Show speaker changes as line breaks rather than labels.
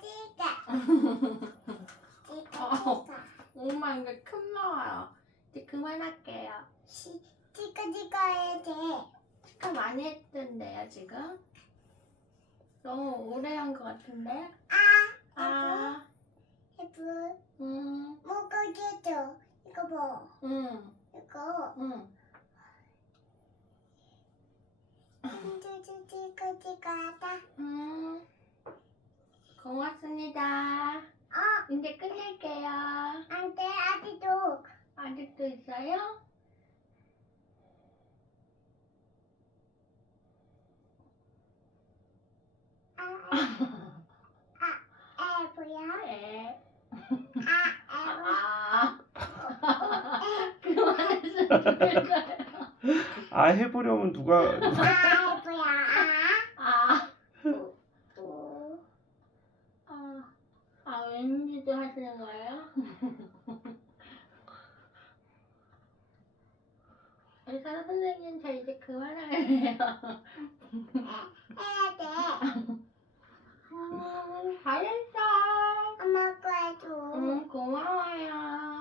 엄마 이게 큰 나와요. 이제 그만할게요.
찌까 해야 돼.
시카 많이 했던데요 지금? 너무 오래 한 것 같은데? 아,
해부.
응,
뭐가 해줘. 이거 뭐?
응,
이거.
응.
찌까다.
고맙습니다. 이제 끝낼게요.
안 돼, 아직도.
아직도 있어요?
뭐야?
네.
아,
그만했으면 좋겠어요.
아 해보려면 누가
뭐야?
왠지도 하시는 거예요? 의사 선생님, 저 이제 그만할래요.
해야 돼.